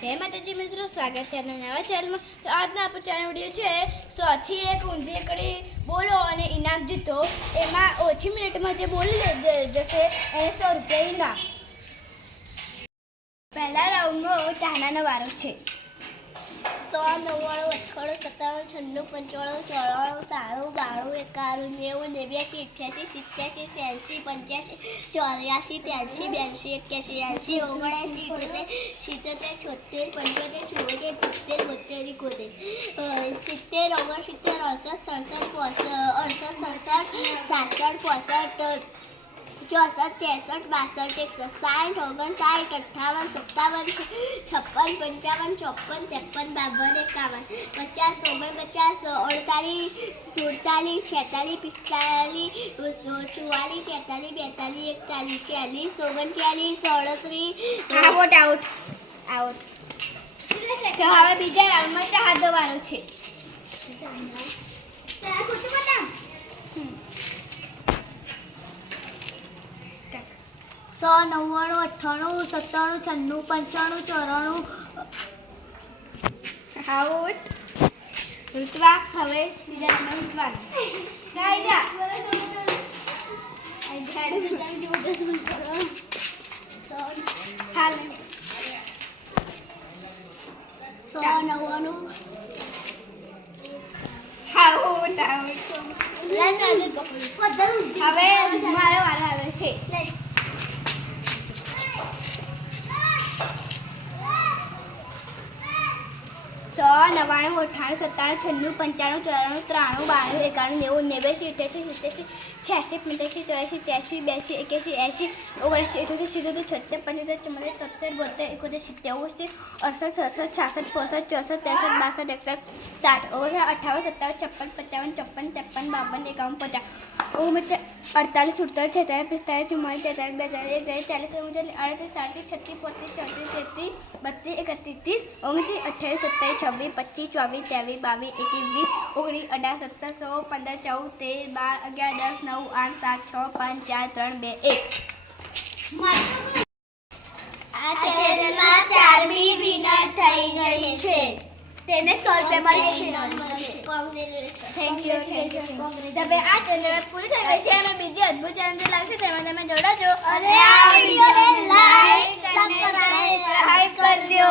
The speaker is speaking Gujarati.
જય માતાજી મિત્રો, સ્વાગત છે નવા ચેનલમાં. તો આજનો આપણો ચેનલ વિડીયો છે 100 થી 1 ઊંધી એકડી બોલો અને ઇનામ જીતો. એમાં ઓછી મિનિટમાં જે બોલી જશે એને 100 રૂપિયા ઇનામ. પહેલા રાઉન્ડમાં ચાહનાનો વારો છે. 100, 99, 98, 97, 96, 94, 92, 91, 92, 93, 87, 88, 89, 83, 84, 85, 86, 87, 88, 89, 70, 74, 75, 70, 68, 69, 70, 71, 62, 63, 64, 65, 56, 57, 58, 59, 50, 51, 52, 53, 54, 45, 46, આઉટ. તો હવે બીજા રાઉન્ડમાં ચાહતો વારો છે. 100, 99, 98, 97, 95, 94. આઉટ. ઋત્વા હવે બીજા રાઉન્ડમાં હાલ 100, 99. હવે મારો વારો આવે છે. 100, 99, 98, 97, 96, 95, 94, 91, 92, 93, 87, 88, 89, 80, 81, 82, 83, 84, 85, 76, 77, 78, 79, 80, 68, 69, 70, 71, 62, 63, 64, 65, 56, 57, 58, 59, 50, 48, 48, 46, 47, 48, 49, 50, 40, 38, 40, 32, 33, 29, 28, 30, 31, 32, 33, 34, 35, 36, 37, 38, 39, 40, 41, 42, 11, 12, 13, 2, 1. આ ચેનલમાં 4મી વિનર થઈ ગઈ છે. તેને 100 રૂપિયા મળશે. Thank you. તમે આ ચેનલ પૂરી થઈ ગઈ છે અને બીજી અદ્ભુત ચેનલ લાગશે તેમાં તમે જોડાજો અને આ વિડીયોને લાઈક સબસ્ક્રાઇબ કરજો.